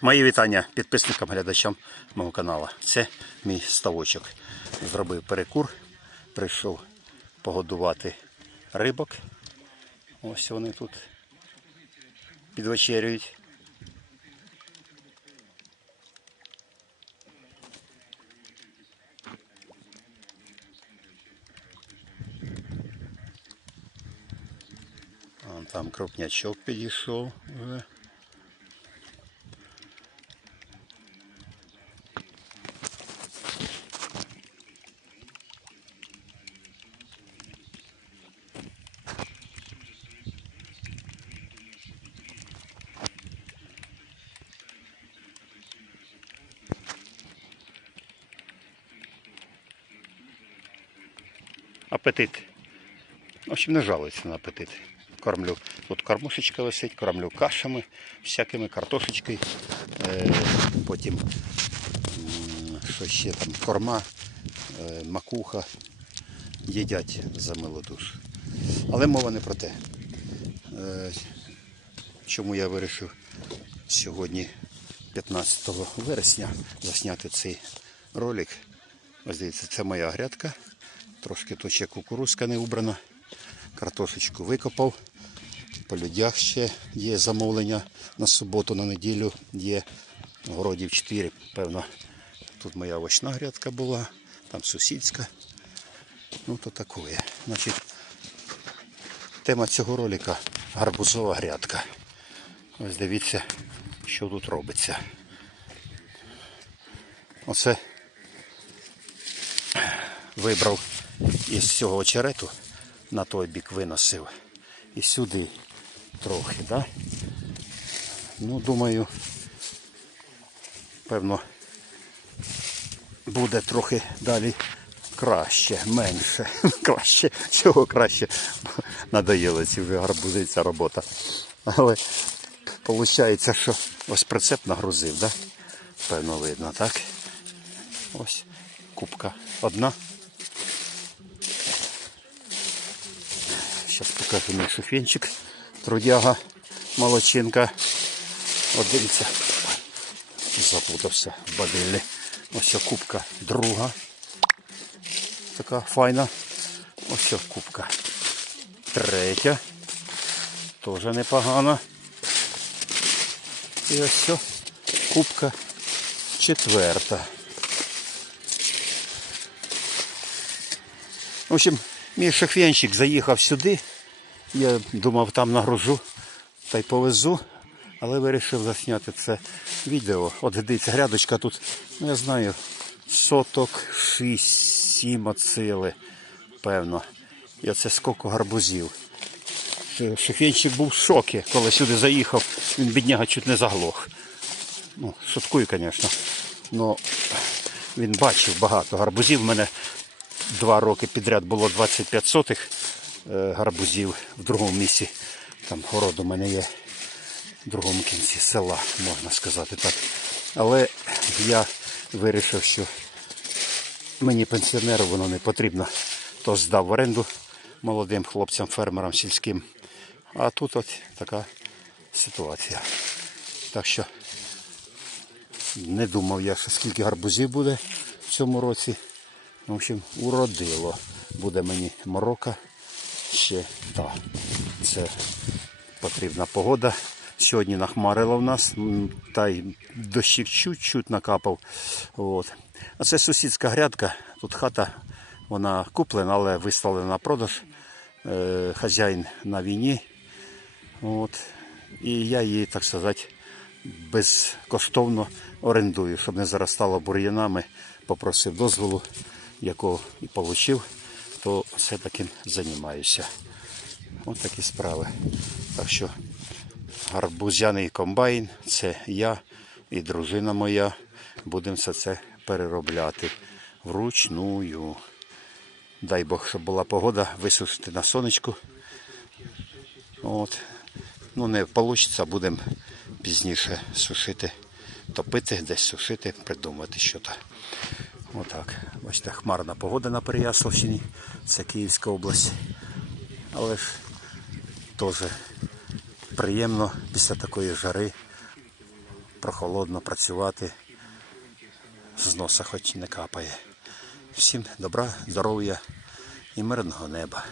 Мої вітання підписникам, глядачам мого каналу. Це мій ставочок. Зробив перекур, прийшов погодувати рибок. Ось вони тут підвечерюють. Там крупнячок підійшов вже. Апетит. В общем, не жалується на апетит. Кормлю. Тут кормушечка висить, кормлю кашами, всякими картошечкою. Е, потім що ще там, корма, е, макуха. Їдять за милу душу. Але мова не про те. Е, чому я вирішив сьогодні, 15 вересня, засняти цей ролик. Ось дивіться, це моя грядка. Трошки тут ще кукурузка не убрана. Картошечку викопав. По людях ще є замовлення на суботу, на неділю є городів 4, певно. Тут моя овочна грядка була, там сусідська. Ну то таке. Тема цього ролика гарбузова грядка. Ось дивіться, що тут робиться. Оце вибрав із цього очерету, на той бік виносив. І сюди трохи, да? Ну, думаю, певно, буде трохи далі краще, менше. Краще, чого краще. Надоїла ці гарбузи, ця робота. Але виходить, що ось прицеп нагрузив, да? Певно видно, так? Ось кубка одна. Мій шухвінчик. Трудяга, молочинка. От дивіться. Заплутався в бадиллі. Ось кубка друга. Така файна. Ось кубка. Третя. Теж непогана. І ось кубка четверта. В общем, мій шахвенщик заїхав сюди. Я думав там нагружу та й повезу, але вирішив засняти це відео. От дивіться, грядочка тут, ну я знаю, соток 6-7 оцили, певно. І оце скільки гарбузів. Шахвенщик був в шокі, коли сюди заїхав, він бідняга чуть не заглох. Ну, шуткую, звісно. Ну, він бачив багато гарбузів. У мене два роки підряд було 25 сотих гарбузів в другому місці. Там город у мене є в другому кінці села, можна сказати так. Але я вирішив, що мені пенсіонеру воно не потрібно. То здав в оренду молодим хлопцям, фермерам сільським. А тут от така ситуація. Так що не думав я, що скільки гарбузів буде в цьому році. В общем, уродило. Буде мені морока ще та. Це потрібна погода. Сьогодні нахмарило в нас, та й дощик чуть-чуть накапав. От. А це сусідська грядка. Тут хата, вона куплена, але виставлена на продаж. Е, хазяїн на війні. От. І я її, так сказати, безкоштовно орендую, щоб не заростало бур'янами. Попросив дозволу, якого і отримав, то все таким займаюся. Ось такі справи. Так що гарбузяний комбайн це я і дружина моя. Будемо все це переробляти вручную. Дай Бог, щоб була погода, висушити на сонечку. От. Ну, не вийде, будемо пізніше сушити, топити, десь сушити, придумати що то. Отак. Бачите, хмарна погода на Переяславщині. Це Київська область. Але ж теж приємно після такої жари прохолодно працювати. З носа хоч не капає. Всім добра, здоров'я і мирного неба.